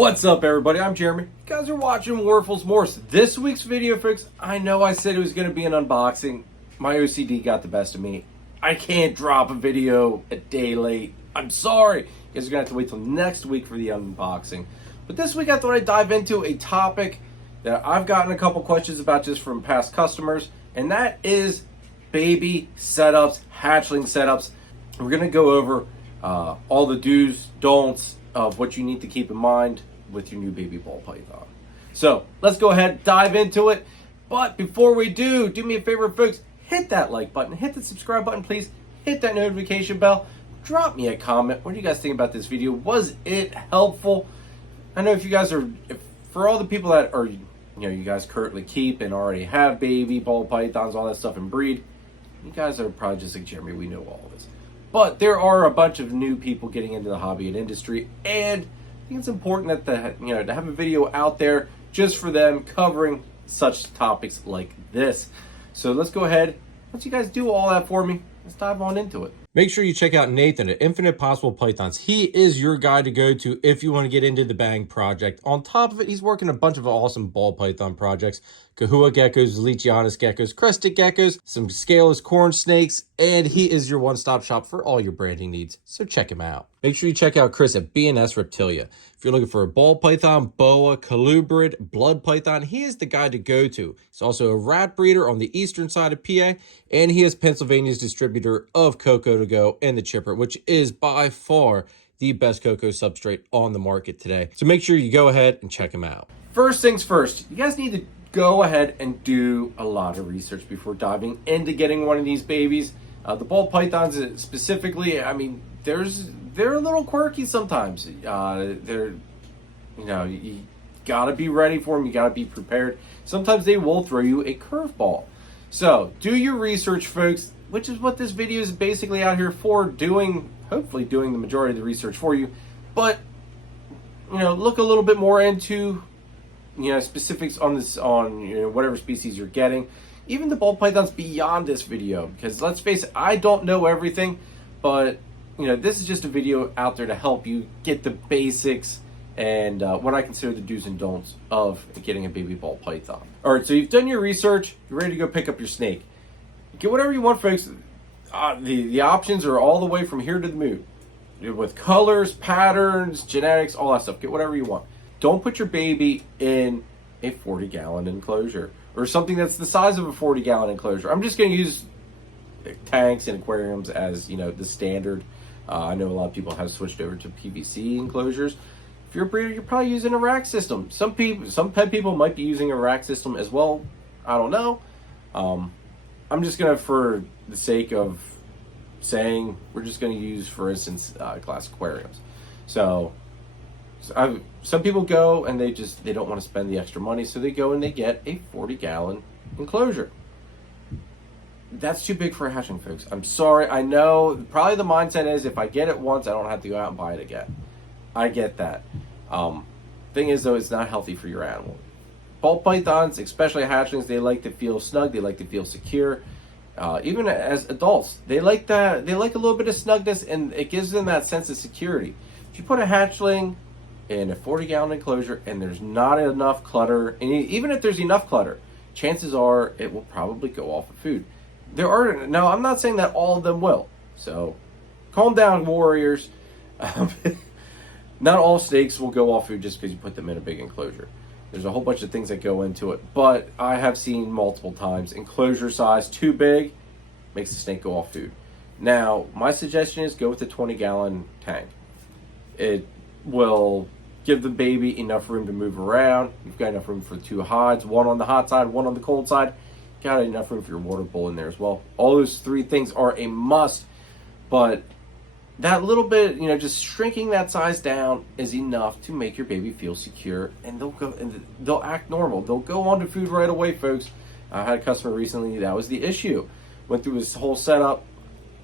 What's up, everybody? I'm Jeremy. You guys are watching Morphs. This week's video, folks, I know I said it was going to be an unboxing. My OCD got the best of me. I can't drop a video a day late. I'm sorry. You guys are going to have to wait till next week for the unboxing. But this week I thought I'd dive into a topic that I've gotten a couple questions about just from past customers, and that is baby setups, hatchling setups. We're going to go over all the do's, don'ts of what you need to keep in mind with your new baby ball python. So let's go ahead, dive into it. But before we do me a favor, folks, hit that like button, hit the subscribe button, please. Hit that notification bell. Drop me a comment. What do you guys think about this video? Was it helpful? I know if you guys are, for all the people that are, you guys currently keep and already have baby ball pythons, all that stuff, and breed, you guys are probably just like, Jeremy, we know all this. But there are a bunch of new people getting into the hobby and industry, and I think it's important that to have a video out there just for them covering such topics like this. So let's go ahead. Once you guys do all that for me, let's dive on into it. Make sure you check out Nathan at Infinite Possible Pythons. He is your guy to go to if you want to get into the Bang project. On top of it, he's working a bunch of awesome ball python projects. Kahua geckos, Leachianus geckos, crested geckos, some scaleless corn snakes, and he is your one-stop shop for all your branding needs. So check him out. Make sure you check out Chris at S Reptilia. If you're looking for a ball python, boa, colubrid, blood python, he is the guy to go to. He's also a rat breeder on the eastern side of PA, and he is Pennsylvania's distributor of Cocoa to Go and the Chipper, which is by far the best cocoa substrate on the market today. So make sure you go ahead and check him out. First things first, you guys need to go ahead and do a lot of research before diving into getting one of these babies. The ball pythons specifically, I mean, they're a little quirky sometimes. You gotta be ready for them. You gotta be prepared. Sometimes they will throw you a curveball. So do your research, folks, which is what this video is basically out here for, hopefully doing the majority of the research for you. But, look a little bit more into specifics on this, on whatever species you're getting, even the ball pythons beyond this video, because let's face it, I don't know everything, but this is just a video out there to help you get the basics and what I consider the do's and don'ts of getting a baby ball python. All right, so you've done your research, you're ready to go pick up your snake. Get whatever you want, folks. The options are all the way from here to the moon, with colors, patterns, genetics, all that stuff. Get whatever you want. Don't put your baby in a 40-gallon enclosure or something that's the size of a 40-gallon enclosure. I'm just going to use tanks and aquariums as the standard. I know a lot of people have switched over to PVC enclosures. If you're a breeder, you're probably using a rack system. Some pet people might be using a rack system as well. I don't know. I'm just gonna, for the sake of saying, we're just gonna use, for instance, glass aquariums. So some people go and they don't want to spend the extra money, so they go and they get a 40-gallon enclosure. That's too big for a hatchling, folks. I'm sorry. I know probably the mindset is if I get it once, I don't have to go out and buy it again. I get that. Thing is, though, it's not healthy for your animal. Ball pythons, especially hatchlings, they like to feel snug. They like to feel secure. Even as adults, they like that. They like a little bit of snugness, and it gives them that sense of security. If you put a hatchling in a 40-gallon enclosure and there's not enough clutter, and even if there's enough clutter, chances are it will probably go off of food. Now, I'm not saying that all of them will. So calm down, warriors. Not all snakes will go off food just because you put them in a big enclosure. There's a whole bunch of things that go into it, but I have seen multiple times enclosure size too big makes the snake go off food. Now, my suggestion is go with a 20-gallon tank. It will give the baby enough room to move around. You've got enough room for 2 hides, one on the hot side, one on the cold side. Got enough room for your water bowl in there as well. All those 3 things are a must, but that little bit, just shrinking that size down is enough to make your baby feel secure, and they'll act normal. They'll go on to food right away, folks. I had a customer recently, that was the issue. Went through his whole setup.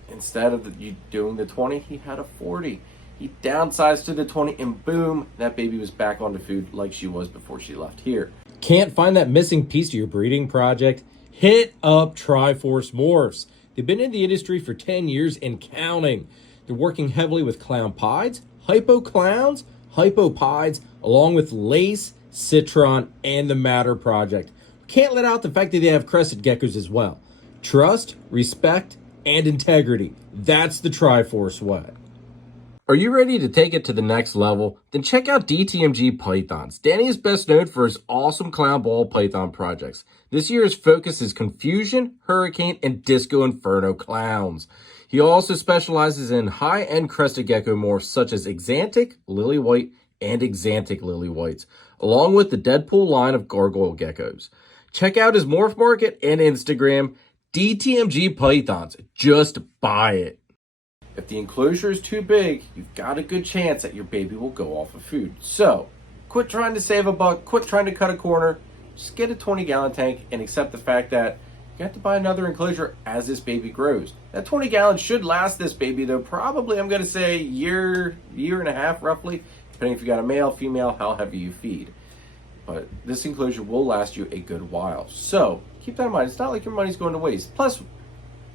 Instead of doing the 20, he had a 40. He downsized to the 20, and boom, that baby was back onto food like she was before she left here. Can't find that missing piece to your breeding project? Hit up Triforce Morphs. They've been in the industry for 10 years and counting. They're working heavily with clown pieds, hypo clowns, hypopods, along with lace, citron, and the Matter project. Can't let out the fact that they have crested geckos as well. Trust, respect, and integrity. That's the Triforce way. Are you ready to take it to the next level? Then check out DTMG Pythons. Danny is best known for his awesome clown ball python projects. This year's focus is Confusion, Hurricane, and Disco Inferno clowns. He also specializes in high-end crested gecko morphs such as Exantic, Lily White, and Exantic Lily Whites, along with the Deadpool line of gargoyle geckos. Check out his morph market and Instagram, DTMG Pythons. Just buy it. If the enclosure is too big, you've got a good chance that your baby will go off of food. So, quit trying to save a buck, quit trying to cut a corner, just get a 20-gallon tank and accept the fact that you have to buy another enclosure as this baby grows. That 20 gallons should last this baby though, probably I'm going to say year and a half roughly, depending if you got a male, female, how heavy you feed. But this enclosure will last you a good while. So, keep that in mind. It's not like your money's going to waste. Plus,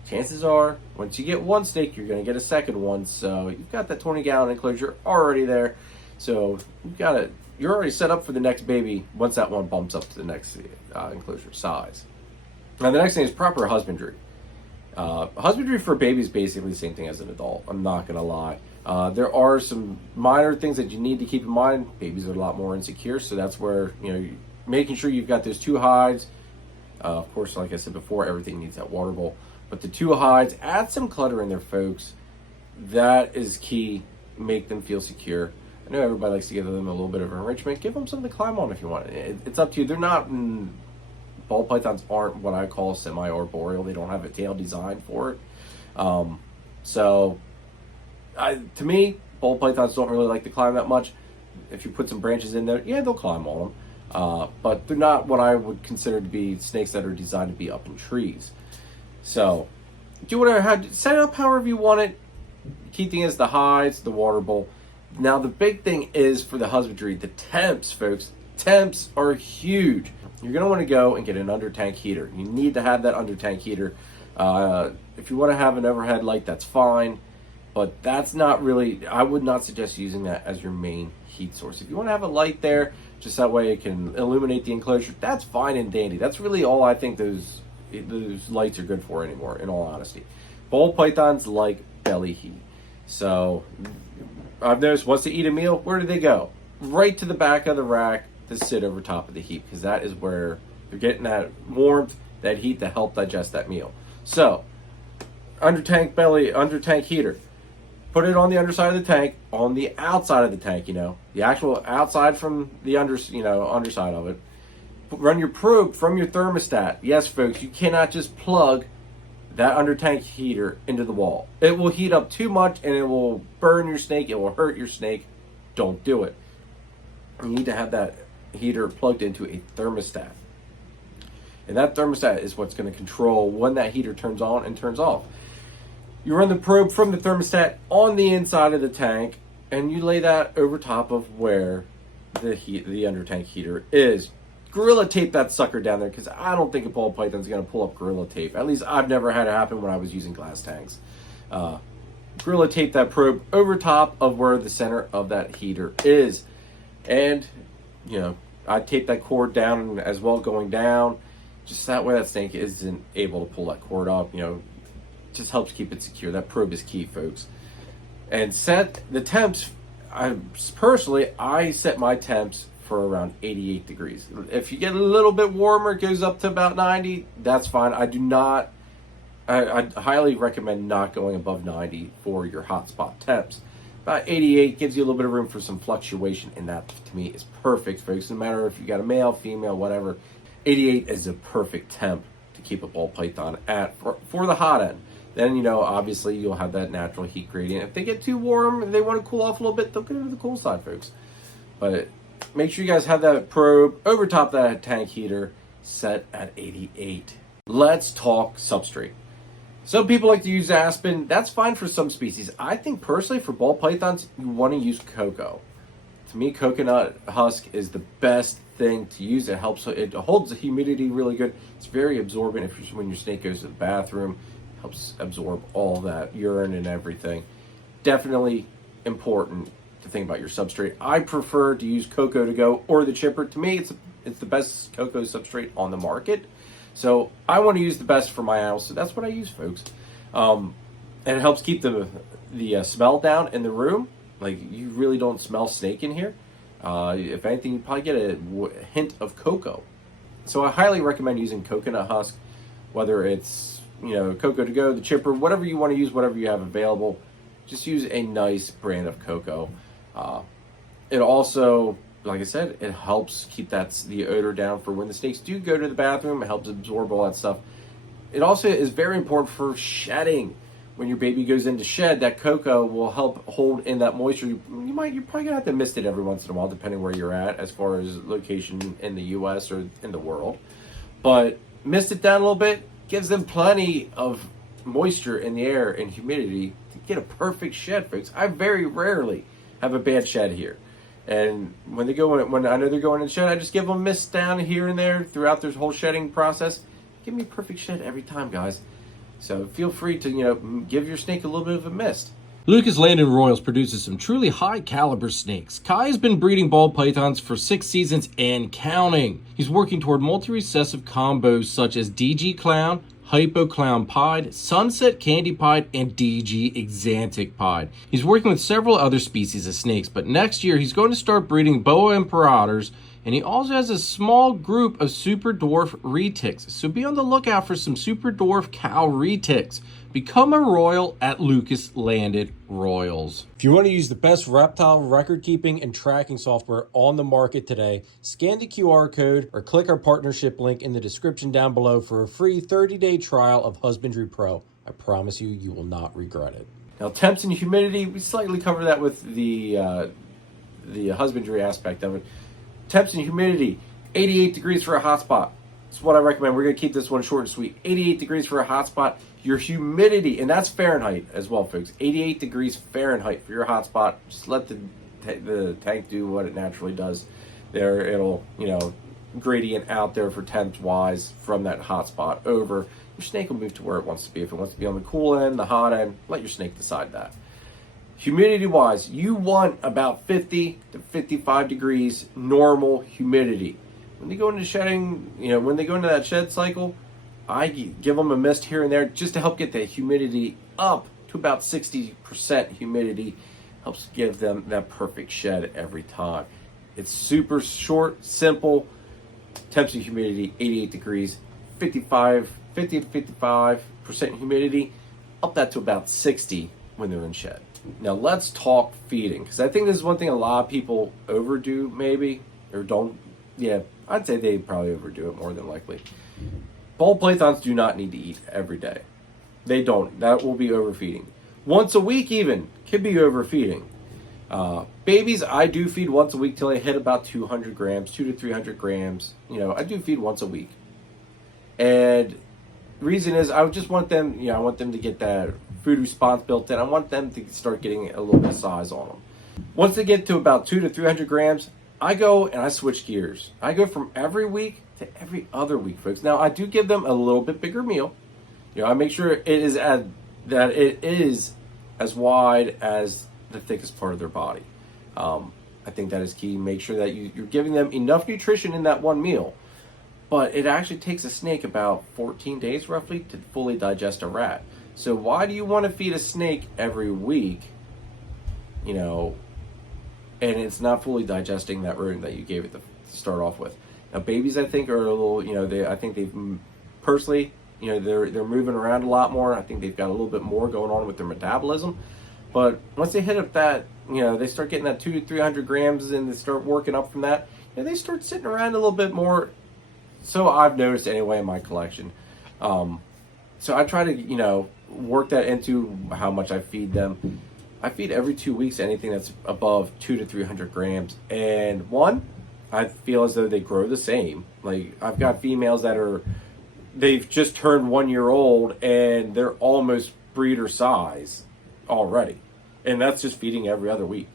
chances are, once you get one snake, you're going to get a second one. So you've got that 20-gallon enclosure already there. So you're already set up for the next baby once that one bumps up to the next enclosure size. Now the next thing is proper husbandry. Husbandry for a baby is basically the same thing as an adult. I'm not going to lie. There are some minor things that you need to keep in mind. Babies are a lot more insecure, so that's where making sure you've got those two hides. Of course, like I said before, everything needs that water bowl. But the two hides, add some clutter in there, folks. That is key. Make them feel secure. I know everybody likes to give them a little bit of enrichment. Give them something to climb on if you want. It's up to you. They're not, ball pythons aren't what I call semi-arboreal. They don't have a tail designed for it. To me, ball pythons don't really like to climb that much. If you put some branches in there, yeah, they'll climb on them. But they're not what I would consider to be snakes that are designed to be up in trees. So, do whatever, set it up however you want it. Key thing is the hides, the water bowl. Now, the big thing is for the husbandry, the temps, folks. Temps are huge. You're going to want to go and get an under tank heater. You need to have that under tank heater. If you want to have an overhead light, that's fine. But that's not really, I would not suggest using that as your main heat source. If you want to have a light there, just that way it can illuminate the enclosure, that's fine and dandy. That's really all I think those lights are good for anymore, in all honesty. Ball pythons like belly heat. So I've noticed once they eat a meal, where do they go? Right to the back of the rack to sit over top of the heat, because that is where they're getting that warmth, that heat to help digest that meal. So under tank heater. Put it on the underside of the tank, on the outside of the tank, the actual outside from the underside of it. Run your probe from your thermostat. Yes, folks, you cannot just plug that under tank heater into the wall. It will heat up too much and it will burn your snake. It will hurt your snake. Don't do it. You need to have that heater plugged into a thermostat. And that thermostat is what's going to control when that heater turns on and turns off. You run the probe from the thermostat on the inside of the tank and you lay that over top of where the under tank heater is. Gorilla tape that sucker down there, because I don't think a ball python is going to pull up Gorilla tape. At least I've never had it happen when I was using glass tanks. Gorilla tape that probe over top of where the center of that heater is. And, I tape that cord down as well going down. Just that way that snake isn't able to pull that cord up. Just helps keep it secure. That probe is key, folks. And set the temps. I set my temps for around 88 degrees. If you get a little bit warmer, it goes up to about 90, that's fine. I highly recommend not going above 90 for your hotspot temps. About 88 gives you a little bit of room for some fluctuation, and that to me is perfect, folks. No matter if you got a male, female, whatever, 88 is a perfect temp to keep a ball python at for the hot end. Then, obviously you'll have that natural heat gradient. If they get too warm and they want to cool off a little bit, they'll go to the cool side, folks. But make sure you guys have that probe over top of that tank heater set at 88. Let's talk substrate. Some people like to use aspen. That's fine for some species. I think personally for ball pythons, you want to use cocoa. To me, coconut husk is the best thing to use. It holds the humidity really good. It's very absorbent when your snake goes to the bathroom. It helps absorb all that urine and everything. Definitely important to think about your substrate. I prefer to use Cocoa to Go or the chipper. To me, it's the best cocoa substrate on the market. So I want to use the best for my animals, so that's what I use, folks. And it helps keep the smell down in the room. Like, you really don't smell snake in here. If anything, you probably get a hint of cocoa. So I highly recommend using coconut husk, whether it's, Cocoa to Go, the chipper, whatever you want to use, whatever you have available. Just use a nice brand of cocoa. It also, like I said, it helps keep the odor down for when the snakes do go to the bathroom. It helps absorb all that stuff. It also is very important for shedding. When your baby goes into shed, that cocoa will help hold in that moisture. You're probably gonna have to mist it every once in a while, depending where you're at, as far as location in the U.S. or in the world. But mist it down a little bit, gives them plenty of moisture in the air and humidity to get a perfect shed, folks. I very rarely have a bad shed here. And when I know they're going in the shed, I just give them mist down here and there throughout their whole shedding process. Give me a perfect shed every time, guys. So feel free to, give your snake a little bit of a mist. Lucas Landon Royals produces some truly high caliber snakes. Kai has been breeding ball pythons for 6 seasons and counting. He's working toward multi-recessive combos such as DG Clown, Hypo Clown Pied, Sunset Candy Pied, and DG Exantic Pied. He's working with several other species of snakes, but next year he's going to start breeding Boa Imperators, and he also has a small group of super dwarf retics. So be on the lookout for some super dwarf cow retics. Become a royal at Lucas Landon Royals. If you want to use the best reptile record keeping and tracking software on the market today, scan the QR code or click our partnership link in the description down below for a free 30-day trial of Husbandry Pro. I promise you, you will not regret it. Now, temps and humidity, we slightly cover that with the husbandry aspect of it. Temps and humidity, 88 degrees for a hot spot. That's what I recommend. We're going to keep this one short and sweet. 88 degrees for a hot spot. Your humidity, and that's Fahrenheit as well, folks. 88 degrees Fahrenheit for your hot spot. Just let the tank do what it naturally does. There, it'll, gradient out there for temps-wise from that hot spot over. Your snake will move to where it wants to be. If it wants to be on the cool end, the hot end, let your snake decide that. Humidity-wise, you want about 50 to 55 degrees normal humidity. When they go into shedding, when they go into that shed cycle, I give them a mist here and there just to help get the humidity up to about 60% humidity. Helps give them that perfect shed every time. It's super short, simple. Temps and humidity, 88 degrees, 50 to 55% humidity. Up that to about 60 when they're in shed. Now let's talk feeding, because I think this is one thing a lot of people overdo, maybe, or don't. Yeah, I'd say they probably overdo it more than likely. Ball pythons do not need to eat every day. They don't. That will be overfeeding. Once a week even could be overfeeding. Babies, I do feed once a week till I hit about 200 grams, 200 to 300 grams. I do feed once a week. And reason is I just want them, I want them to get that food response built in. I want them to start getting a little bit of size on them. Once they get to about 200 to 300 grams, I go and I switch gears. I go from every week to every other week, folks. Now, I do give them a little bit bigger meal. I make sure it is as wide as the thickest part of their body. I think that is key. Make sure that you're giving them enough nutrition in that one meal. But it actually takes a snake about 14 days roughly to fully digest a rat. So why do you want to feed a snake every week, and it's not fully digesting that rodent that you gave it to start off with? Now, babies, I think, are a little, I think they've, personally, they're moving around a lot more. I think they've got a little bit more going on with their metabolism. But once they hit up that, they start getting that 200 to 300 grams and they start working up from that, they start sitting around a little bit more. So I've noticed anyway in my collection. So I try to, work that into how much I feed them. I feed every 2 weeks anything that's above 200 to 300 grams. And I feel as though they grow the same. Like, I've got females that they've just turned 1 year old and they're almost breeder size already. And that's just feeding every other week.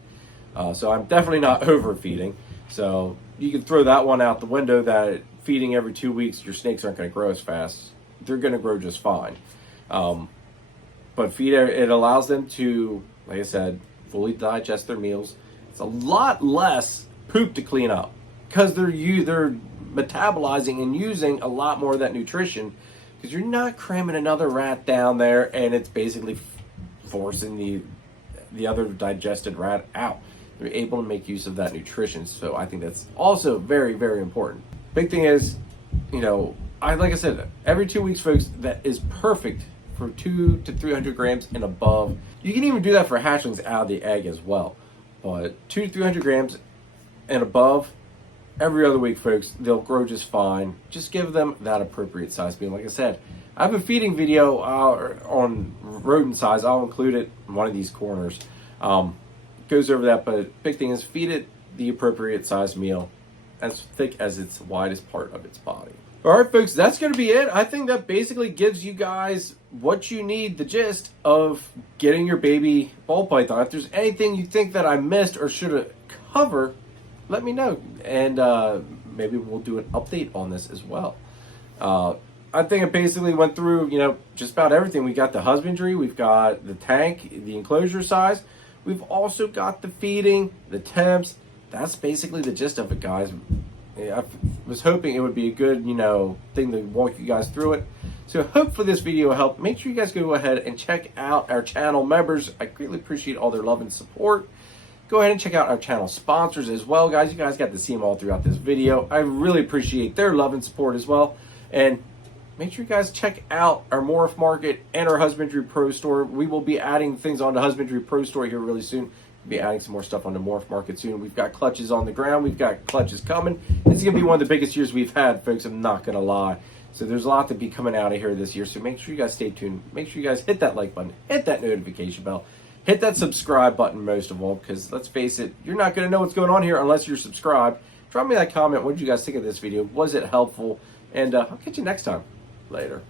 So I'm definitely not overfeeding. So you can throw that one out the window, that feeding every 2 weeks, your snakes aren't going to grow as fast. They're going to grow just fine. But it allows them to, like I said, fully digest their meals, It's a lot less poop to clean up because they're metabolizing and using a lot more of that nutrition, because you're not cramming another rat down there and it's basically forcing the other digested rat out. They're able to make use of that nutrition. So I think that's also very, very important. Big thing is, you know, like I said, every 2 weeks, folks, that is perfect for 200 to 300 grams and above. You can even do that for hatchlings out of the egg as well. But 200 to 300 grams and above, every other week, folks, they'll grow just fine. Just give them that appropriate size meal. Like I said, I have a feeding video on rodent size. I'll include it in one of these corners. Goes over that, but big thing is feed it the appropriate size meal, as thick as its widest part of its body. All right, folks, that's going to be it. I think that basically gives you guys what you need, the gist of getting your baby ball python. If there's anything you think that I missed or should have covered, let me know, and maybe we'll do an update on this as well. I think I basically went through, you know, just about everything. We got the husbandry, we've got the tank, the enclosure size. We've also got the feeding, the temps. That's basically the gist of it, guys. I was hoping it would be a good, you know, thing to walk you guys through it. So hopefully this video helped. Make sure you guys go ahead and check out our channel members. I greatly appreciate all their love and support. Go ahead and check out our channel sponsors as well, guys. You guys got to see them all throughout this video. I really appreciate their love and support as well. And make sure you guys check out our Morph Market and our Husbandry Pro store. We will be adding things on the Husbandry Pro store here really soon. We'll be adding some more stuff on the Morph Market soon. We've got clutches on the ground. We've got clutches coming. This is going to be one of the biggest years we've had, folks. I'm not going to lie. So there's a lot to be coming out of here this year. So make sure you guys stay tuned. Make sure you guys hit that like button. Hit that notification bell. Hit that subscribe button most of all, because let's face it, you're not going to know what's going on here unless you're subscribed. Drop me that comment. What did you guys think of this video? Was it helpful? And I'll catch you next time. Later.